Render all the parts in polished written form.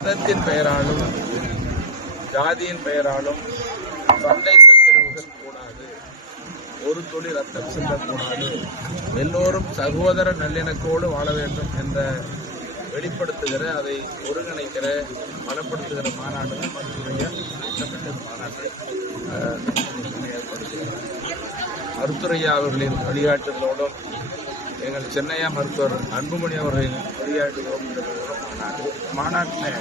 மதத்தின் பெயராலும் ஜாதியின் பெயராலும் சண்டை சச்சரவுகள் கூடாது. ஒரு துளி ரத்தம் சிந்தக்கூடாது. எல்லோரும் சகோதர நல்லிணக்கோடு வாழ வேண்டும் என்ற வெளிப்படுத்துகிற, அதை ஒருங்கிணைக்கிற, பலப்படுத்துகிற மாநாடுகள் திட்டமிட்ட மாநாட்டை ஏற்படுத்துகிறார். மருத்துவரையா அவர்களின் வழிகாட்டுதலோடும் எங்கள் சென்னையா மருத்துவர் அன்புமணி அவர்களின் வழிகாட்டுதலோடும் மாநாட்டில்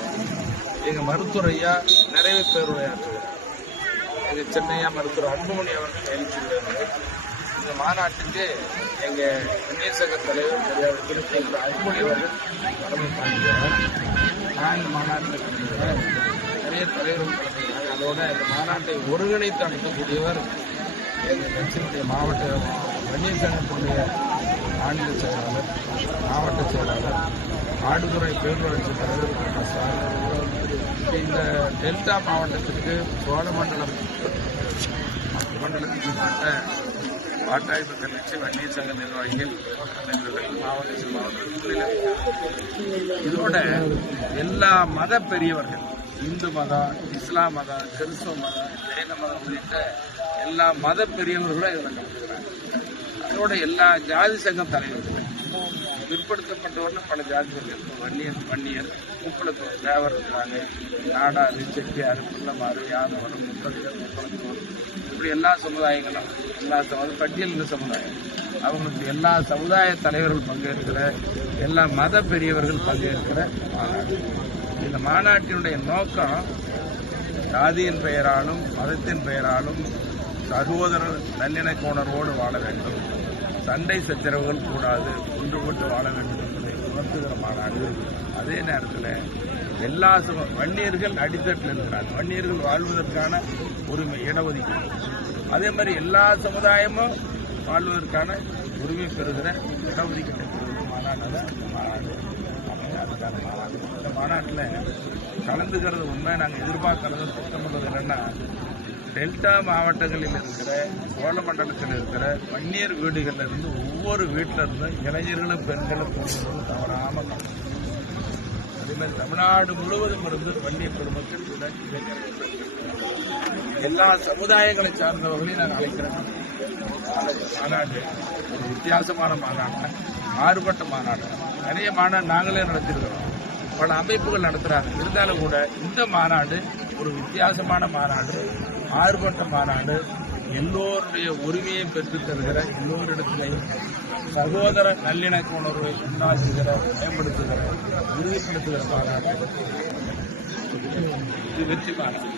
எங்கள் மருத்துவரையா நிறைவு பேருரையாற்றுகிறார். எங்கள் சென்னையா மருத்துவர் அன்புமணி அவர்கள் எழுச்சியுள்ளார்கள். இந்த மாநாட்டுக்கு எங்கள் இந்திய சங்க தலைவர் திருச்சி அன்புமணி அவர்கள் தலைமை தாங்குகிறார். நான் இந்த மாநாட்டில் கலந்துகிறேன். நிறைய தலைவர்கள் கலந்துகிறார். அதோட இந்த மாநாட்டை ஒருங்கிணைத்து அளிக்கக்கூடியவர் எங்கள் கட்சியினுடைய மாவட்ட வன்னியர் சங்கத்தினுடைய மாநில செயலாளர், மாவட்ட செயலாளர், ஆடுதுறை பேரூராட்சி தலைவர் இந்த டெல்டா மாவட்டத்திற்கு மண்டலத்துக்கு பாட்டாய்ப்பு கட்சி வன்னியர் சங்க நிர்வாகிகள், மாவட்ட இதோட எல்லா மத பெரியவர்கள், இந்து மதம், இஸ்லாம் மதம், கிறிஸ்துவ மதம், ஜெயின மதம் உள்ளிட்ட எல்லா மத பெரியவர்களும் இதில் கலந்துக்கிறாங்க. அதோட எல்லா ஜாதி சங்கம் தலைவர்கள், பிற்படுத்தப்பட்டவர்கள் பல ஜாதிகள், வன்னியர், முப்பலத்தோர், தேவர் இருக்கிறாங்க, நாடாறு, செட்டியார், பிள்ளமாறு, யாதவரம், முப்பலத்தோர், இப்படி எல்லா சமுதாயங்களும், எல்லா பட்டியலின சமுதாயம், அவங்களுக்கு எல்லா சமுதாய தலைவர்கள் பங்கேற்கிற, எல்லா மத பெரியவர்கள் பங்கேற்கிற மாநாடு. இந்த மாநாட்டினுடைய நோக்கம் ஜாதியின் பெயராலும் மதத்தின் பெயராலும் சகோதர நல்லிணக்க உணர்வோடு வாழ வேண்டும், சண்டை சச்சரவுகள் கூடாது, ஒன்றுபட்டு வாழ வேண்டும் என்பதை உணர்த்துகிற மாநாடு. அதே நேரத்தில் எல்லா வன்னியர்கள் அடித்தட்டில் இருக்கிறாங்க. வன்னியர்கள் வாழ்வதற்கான உரிமை, இடஒதுக்கீடு, அதே மாதிரி எல்லா சமுதாயமும் வாழ்வதற்கான உரிமை பெறுகிற, இடஒதுக்கீட்டை பெறுகிற மாநாடு அதுக்கான மாநாடு. இந்த மாநாட்டில் கலந்துக்கிறது உண்மை. நாங்கள் எதிர்பார்க்கறது திட்டமிட்டது என்னென்னா, டெல்டா மாவட்டங்களில் இருக்கிற, சோழமண்டலத்தில் இருக்கிற வன்னியர் வீடுகளில் இருந்து ஒவ்வொரு வீட்டில் இருந்து இளைஞர்களும் பெண்களும் பொண்ணுகளும் தவறாமல் அதே மாதிரி தமிழ்நாடு முழுவதும் இருந்து வன்னியர் பெருமக்கள் எல்லா சமுதாயங்களை சார்ந்தவர்களையும் நாங்கள் அழைக்கிறோம். மாநாடு ஒரு வித்தியாசமான மாநாடு, மாறுபட்ட மாநாடு. நிறைய மாநாடு நாங்களே நடத்திருக்கிறோம், பல அமைப்புகள் நடத்துகிறாங்க. இருந்தாலும் கூட இந்த மாநாடு ஒரு வித்தியாசமான மாநாடு, மாறுபட்ட மாநாடு, எல்லோருடைய உரிமையை பெற்றுத் தருகிற, எல்லோரிடத்திலையும் சகோதர நல்லிணக்க உணர்வை உண்டாக்குகிற, மேம்படுத்துகிற, உறுதிப்படுத்துகிற மாநாடு. இது வெற்றி மாநாடு.